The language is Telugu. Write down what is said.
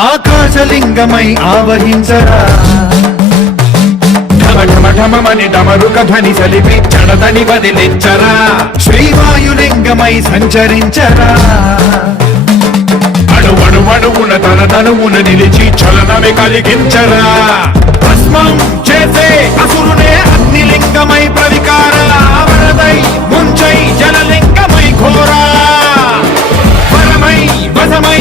ఆకాశలింగమై ఆవహించరా ఢమఢమని డమరుక ధ్వని సలిపి చడదని వదిలించరా శ్రీవాయులింగమై సంచరించరా అణువణువున తన తనువున నిలిచి చలనమే కలిగించరా భస్మం చేసే అసురునే అగ్నిలింగమై ప్రవికార వరదై ముంచై జలలింగమై ఘోరా వరమై వశమై